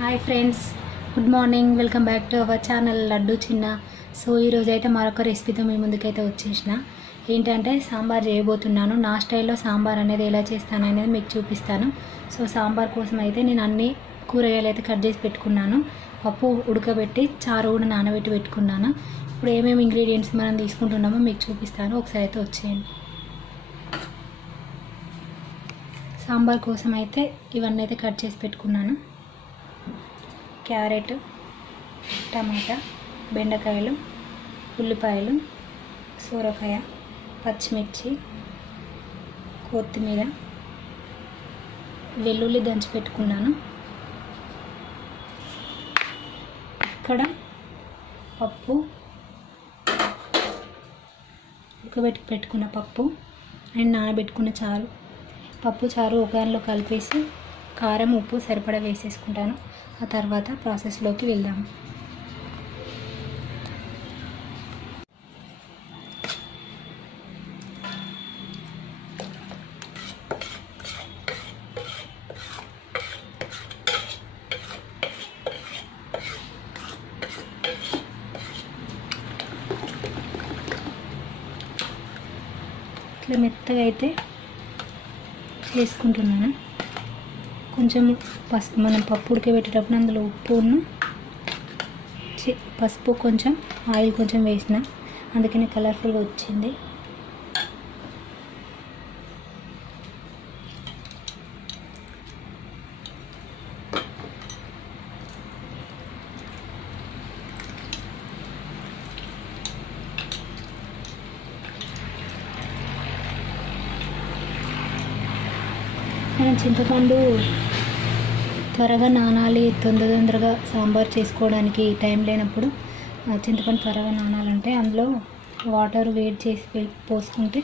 Hi friends, good morning. Welcome back to our channel laddu చిన్న. So ఈరోజు అయితే మరొక రెసిపీతో మీ ముందుకైతే వచ్చేసిన. ఏంటంటే సాంబార్ చేయబోతున్నాను. నా స్టైల్లో సాంబార్ అనేది ఎలా చేస్తాను అనేది మీకు చూపిస్తాను. సో సాంబార్ కోసం అయితే నేను అన్ని కూరగాయలు అయితే కట్ చేసి పెట్టుకున్నాను. పప్పు ఉడకబెట్టి చారు కూడా నానబెట్టి పెట్టుకున్నాను. ఇప్పుడు ఏమేమి ఇంగ్రీడియంట్స్ మనం తీసుకుంటున్నామో మీకు చూపిస్తాను. ఒకసారి అయితే వచ్చేయండి. సాంబార్ కోసం అయితే ఇవన్నీ అయితే కట్ చేసి పెట్టుకున్నాను. క్యారెట్, టమాటా, బెండకాయలు, ఉల్లిపాయలు, సోరకాయ, పచ్చిమిర్చి, కొత్తిమీర, వెల్లుల్లి దంచి పెట్టుకున్నాను. ఇక్కడ పప్పు ఉడకబెట్టి పెట్టుకున్న పప్పు అండ్ నానబెట్టుకున్న చారు. పప్పు చారు ఒక దానిలో కలిపేసి కారం ఉప్పు సరిపడా వేసేసుకుంటాను. ఆ తర్వాత ప్రాసెస్లోకి వెళ్దాము. ఇట్లా మెత్తగా అయితే చేసుకుంటున్నాను. కొంచెం పసుపు, మనం పప్పు ఉడకబెట్టేటప్పుడు అందులో ఉప్పును పసుపు కొంచెం ఆయిల్ కొంచెం వేసిన, అందుకనే కలర్ఫుల్గా వచ్చింది. మనం చింతపండు త్వరగా నానాలి, తొందరగా సాంబార్ చేసుకోవడానికి టైం లేనప్పుడు చింతపండు త్వరగా నానాలంటే అందులో వాటర్ వేడి చేసి పోసుకుంటే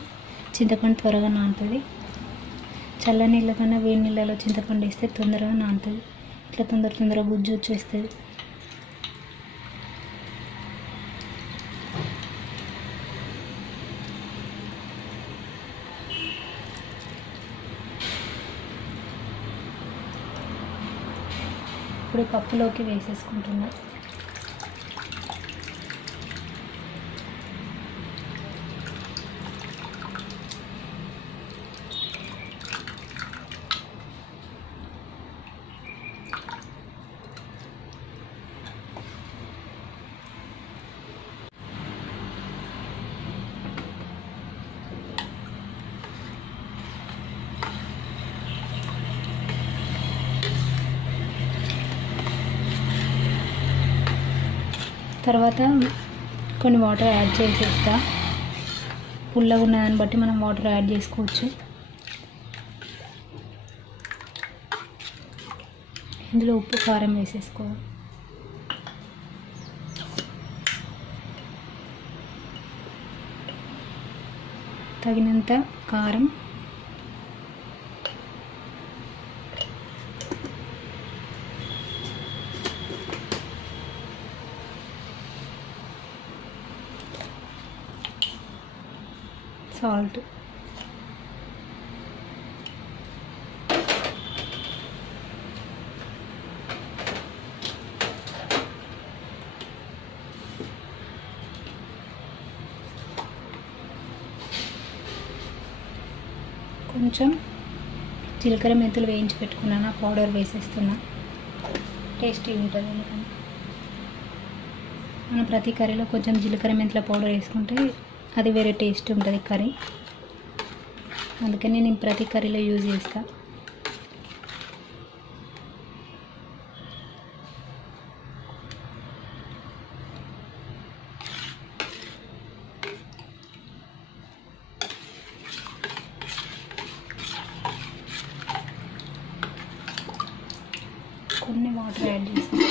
చింతపండు త్వరగా నానుతుంది. చల్ల నీళ్ళ కన్నా వేడి నీళ్ళలో చింతపండు వేస్తే తొందరగా నానుతుంది. ఇట్లా తొందరగా గుజ్జు వచ్చేస్తుంది. ఇప్పుడు పప్పులోకి వేసేసుకుంటున్నా. తర్వాత కొన్ని వాటర్ యాడ్ చేసేస్తా. పుల్లగా ఉన్న దాన్ని బట్టి మనం వాటర్ యాడ్ చేసుకోవచ్చు. ఇందులో ఉప్పు కారం వేసేసుకోవాలి. తగినంత కారం, సాల్ట్, కొంచెం జీలకర్ర మెంతులు వేయించి పెట్టుకున్నాను. ఆ పౌడర్ వేసేస్తున్నా. టేస్టీ ఉంటుంది. ఎందుకంటే మనం ప్రతి కర్రీలో కొంచెం జీలకర్ర మెంతుల పౌడర్ వేసుకుంటే అది వేరే టేస్ట్ ఉంటుంది కర్రీ. అందుకని నేను ప్రతి కర్రీలో యూజ్ చేస్తాను. కొన్ని వాటర్ యాడ్ చేస్తాను.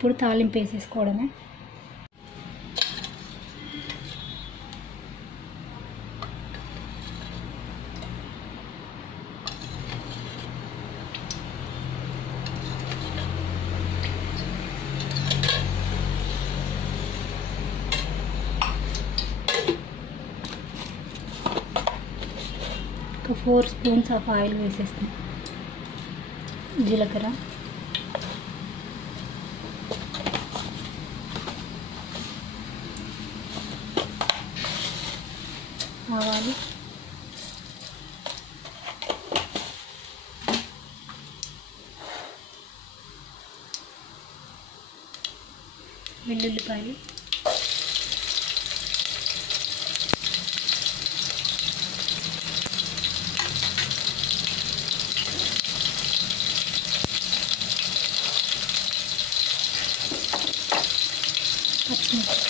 ఇప్పుడు తాలింపు వేసేసుకోవడమే. 4 స్పూన్స్ ఆఫ్ ఆయిల్ వేసేస్తాం. జీలకర్ర, ఆవాలు, వెల్లుల్లిపాయలు, పచ్చిమిర్చి,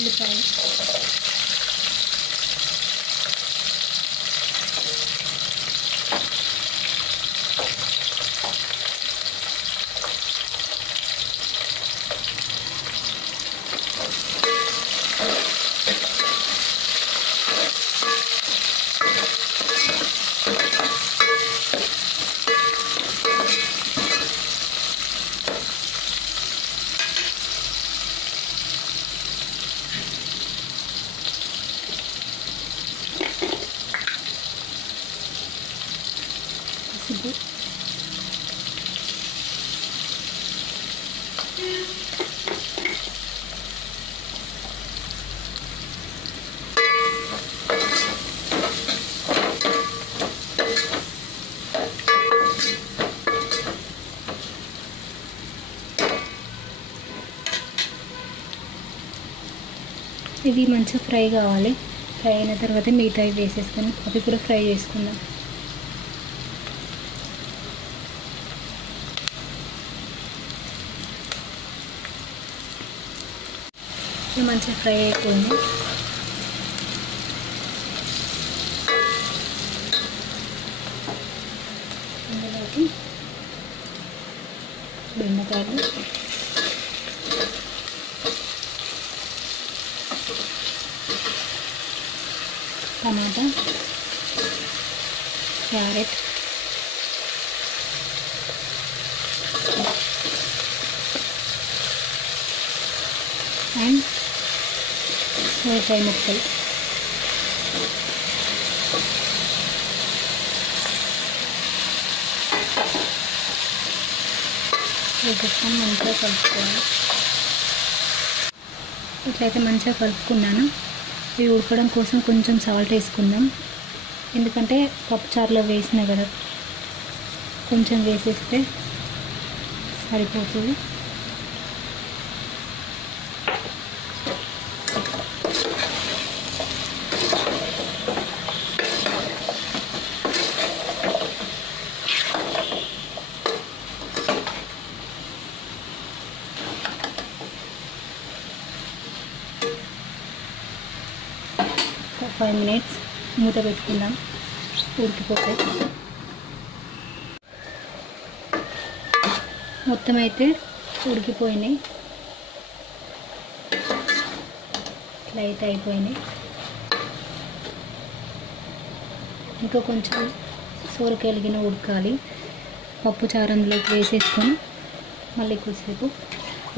ఉల్లిపాయలు, పసుపు, ఇవి మంచిగా ఫ్రై కావాలి. ఫ్రై అయిన తర్వాత మిగతావి వేసేసుకొని అవి కూడా ఫ్రై చేసుకుందాం. ఇవి మంచిగా ఫ్రై అయిపోయింది. ఇందులోకి బెండకాయలు, టమాటా, క్యారెట్, అండ్ సొరకాయ ముక్కలు వేసేసుకొని మంచిగా కలుపుకోవాలి. ఇట్లయితే మంచిగా కలుపుకున్నాను. ఇవి ఉడకడం కోసం కొంచెం సాల్ట్ వేసుకుందాం. ఎందుకంటే పప్పుచారులో వేసినా కదా, కొంచెం వేసేస్తే సరిపోతుంది. ఒక 5 minutes మూత పెట్టుకుందాం, ఉడికిపోతాయి. మొత్తం అయితే ఉడికిపోయినాయి. ఇట్లా అయితే అయిపోయినాయి. ఇంకా కొంచెం సోరకాయలు ఉడకాలి. పప్పు చారంలోకి వేసేసుకొని మళ్ళీ కొద్దిసేపు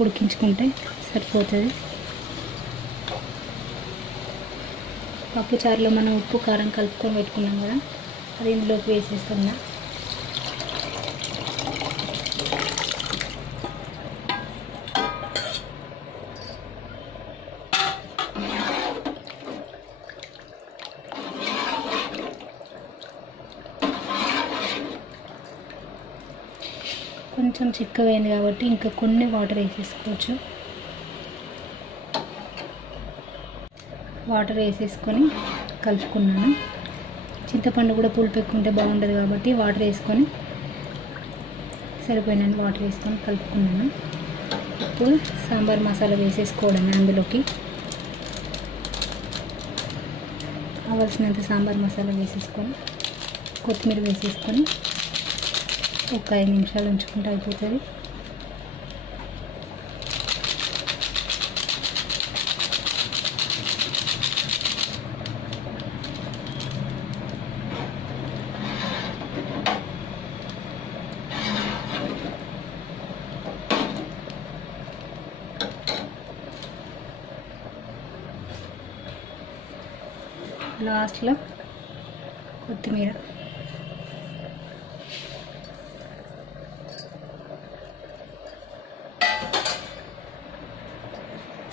ఉడికించుకుంటే సరిపోతుంది. పప్పు చారులో మనం ఉప్పు కారం కలుపుకొని పెట్టుకున్నాం కదా, అది ఇందులోకి వేసేస్తున్నా. కొంచెం చిక్కగైంది కాబట్టి ఇంకా కొన్ని వాటర్ వేసేసుకోవచ్చు. వాటర్ వేసేసుకొని కలుపుకున్నాను. చింతపండు కూడా పులుపు ఎక్కువ ఉంటే బాగుంటుంది కాబట్టి వాటర్ వేసుకొని సరిపోయిన వాటర్ వేసుకొని కలుపుకున్నాను. ఇప్పుడు సాంబార్ మసాలా వేసేసుకోవడమే. అందులోకి కావాల్సినంత సాంబార్ మసాలా వేసేసుకొని కొత్తిమీర వేసేసుకొని ఒక 5 నిమిషాలు ఉంచుకుంటే అయిపోతుంది. లాస్ట్లో కొత్తిమీర.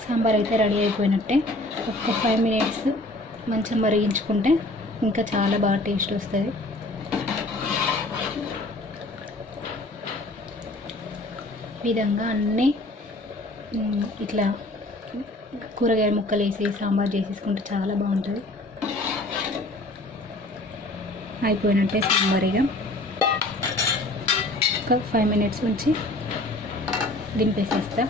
సాంబార్ అయితే రెడీ అయిపోయినట్టే. ఒక 5 minutes మంచిగా మరిగించుకుంటే ఇంకా చాలా బాగా టేస్ట్ వస్తుంది. విధంగా అన్నీ ఇట్లా కూరగాయల ముక్కలు వేసి సాంబార్ చేసేసుకుంటే చాలా బాగుంటుంది. అయిపోయినట్టే సాంబార్. ఇక ఒక 5 minutes ఉంచి దింపేసేస్తా.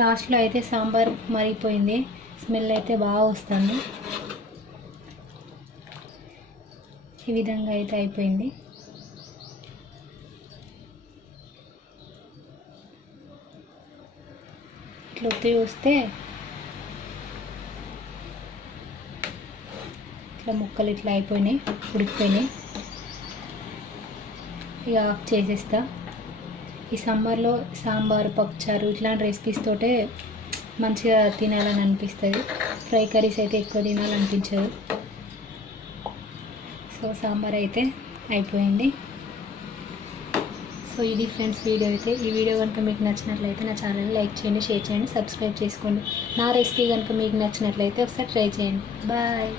లాస్ట్లో అయితే సాంబార్ మరిగిపోయింది, స్మెల్ అయితే బాగా వస్తుంది. ఈ విధంగా అయితే అయిపోయింది. ఇట్లా ఒత్తి చూస్తే ఇట్లా ముక్కలు ఇట్లా అయిపోయినాయి, ఉడికిపోయినాయి. ఇక ఆఫ్ చేసేస్తా. ఈ సమ్మర్లో సాంబారు, పప్పుచారు ఇట్లాంటి రెసిపీస్ తోటే మంచిగా తినాలని అనిపిస్తుంది. ఫ్రై కర్రీస్ అయితే ఎక్కువ తినాలనిపించదు. సో సాంబార్ అయితే అయిపోయింది. సో ఇది ఫ్రెండ్స్ వీడియో అయితే. ఈ వీడియో కనుక మీకు నచ్చినట్లయితే నా ఛానల్ని లైక్ చేయండి, షేర్ చేయండి, సబ్స్క్రైబ్ చేసుకోండి. నా రెసిపీ కనుక మీకు నచ్చినట్లయితే ఒకసారి ట్రై చేయండి. బాయ్.